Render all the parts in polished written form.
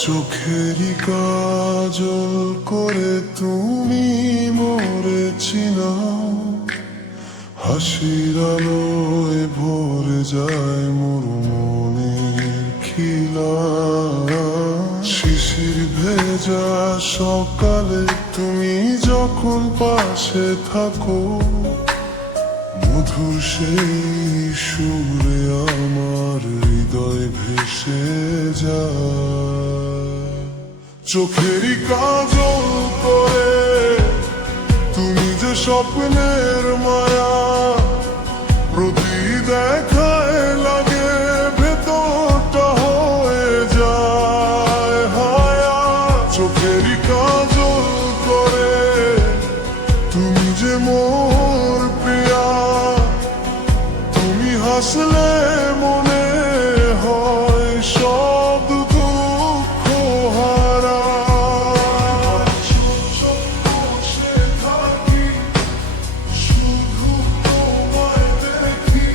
চোখেরই কাজল করে তুমি মোরে চিনাও, হাসির আলোয় ভরে যায় মোর মনের খিলা। শিশির ভেজা সকালে তুমি যখন পাশে থাকো, মধুর সেই সুরে আমার হৃদয় ভেসে যায়। চোখেরই কাজল করে তুমি যে স্বপ্নের মায়া, প্রতি দেখায় লাগে ভেতরটা হয়ে যায় হায়া। চোখেরই কাজল করে তুমি যে মোর প্রিয়া, তুমি হাসলে মনে হয় সব দুঃখ হারা। বসে থাকি শুধু তোমায় দেখি,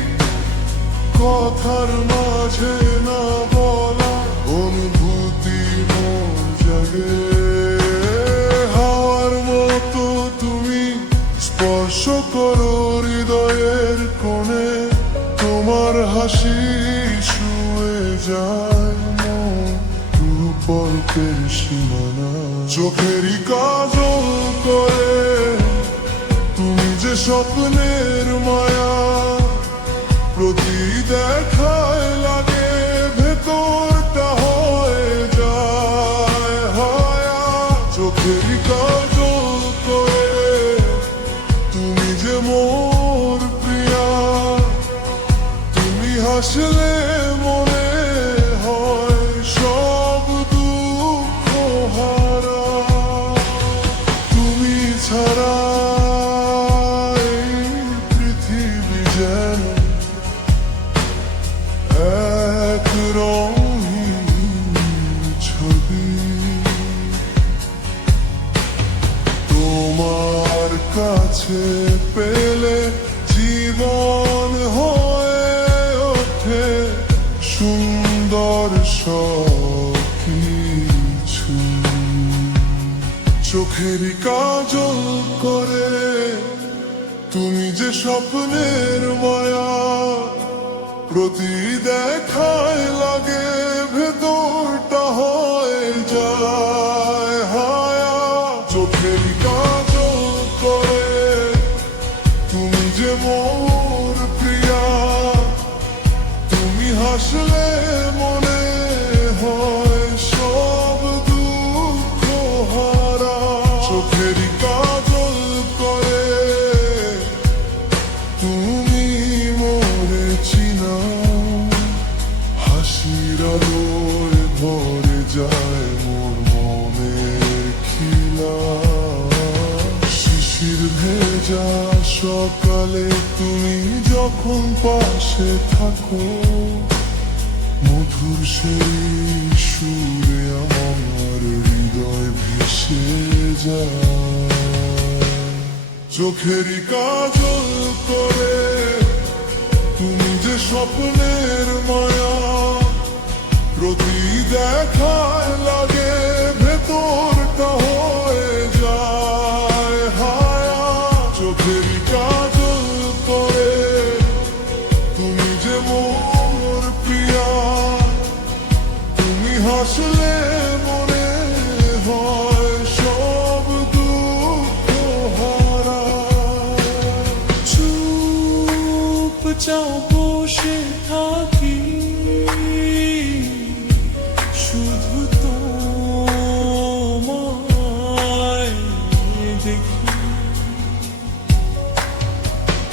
কথার মাঝে না বলা অনুভূতি মন জাগে। হাওয়ার মতো তুমি স্পর্শ করো হৃদয়ের কোণে, তোমার হাসি ছুঁয়ে যায় মন রূপের সীমানা। চোখেরই কাজল করে তুমি যে স্বপ্নের মায়া, প্রতি দেখায় লাগে ভেতরটা হয়ে যায় হায়া। চোখেরই কাজল করে তুমি যে মোর প্রিয়া, তুমি হাসলে মনে হয় সব দুঃখ হারা। তুমি ছাড়া এই পৃথিবী যেন এক রঙিন ছবি। তোমার কাছে পেলে জীবন হয়ে ওঠে সুন্দর সবকিছু। চোখেরই কাজল করে তুমি যে স্বপ্নের মায়া, প্রতি দেখায় লাগে ভেতরটা হয়ে যায় হায়া। চোখেরই কাজল করে তুমি যে মোর প্রিয়া, তুমি হাসলে মনে হয় সব দুঃখ হারা। চোখেরই কাজল করে তুমি মোরে চিনাও, হাসির আলোয় ভরে যায় মোর মনের খিলা। শিশির ভেজা সকালে তুমি যখন পাশে থাকো, মধুর সেই সুরে আমার হৃদয় ভেসে যায়। চোখেরই কাজল করে তুমি যে স্বপ্নের মায়া, প্রতি দেখায় লাগে ভেতরটা হয়ে যায় হায়া। চোখেরই কাজল করে তুমি যে মোর প্রিয়া, তুমি হাসলে মনে হয় সব দুঃখ হারা। চুপচাপ বসে থাকি শুধু তোমায় দেখি,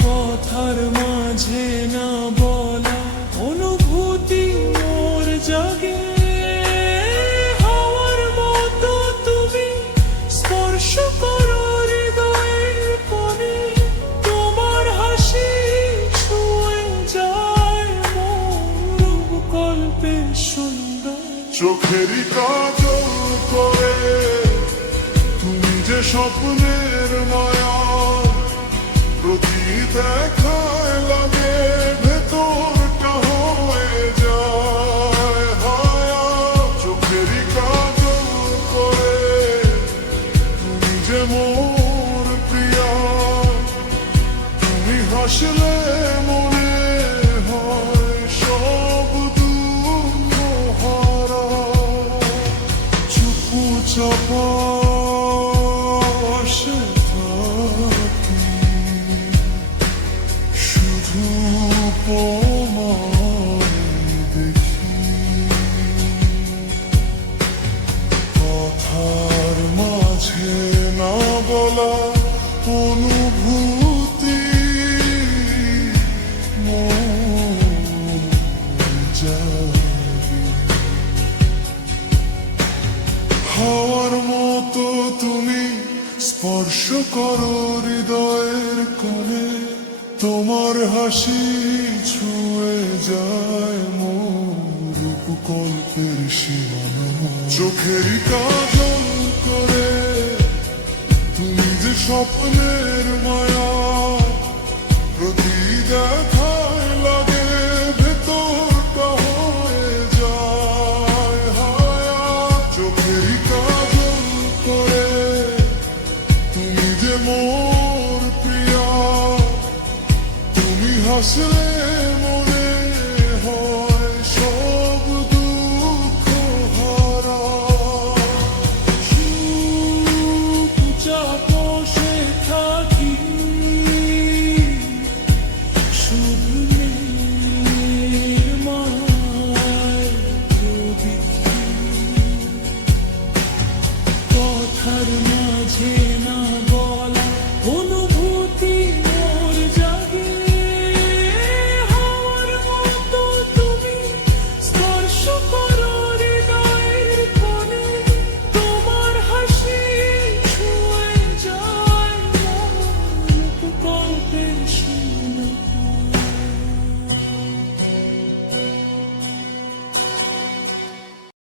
কথার মাঝে না বলা অনুভূতি মোর জাগে। হাওয়ার মতো তুমি স্পর্শ করো হৃদয়ের কোণে, তোমার হাসি ছুঁয়ে যায় মোর রূপকল্পে সুন্দর। চোখেরই কাজল করে তুমি যে স্বপ্নের মায়া, প্রতি দেখায় লাগে ভেতরটা হয়ে যায় হায়া। চোখেরই তোমায় দেখি, কথার মাঝে না বলা অনুভূতি মন জাগে। হাওয়ার মতো তুমি স্পর্শ করো হৃদয়ের কোণে, তোমার হাসি ছুঁয়ে যায় মোর রূপকল্পের সীমানা। চোখের কাজল করে তুমি যে স্বপ্নের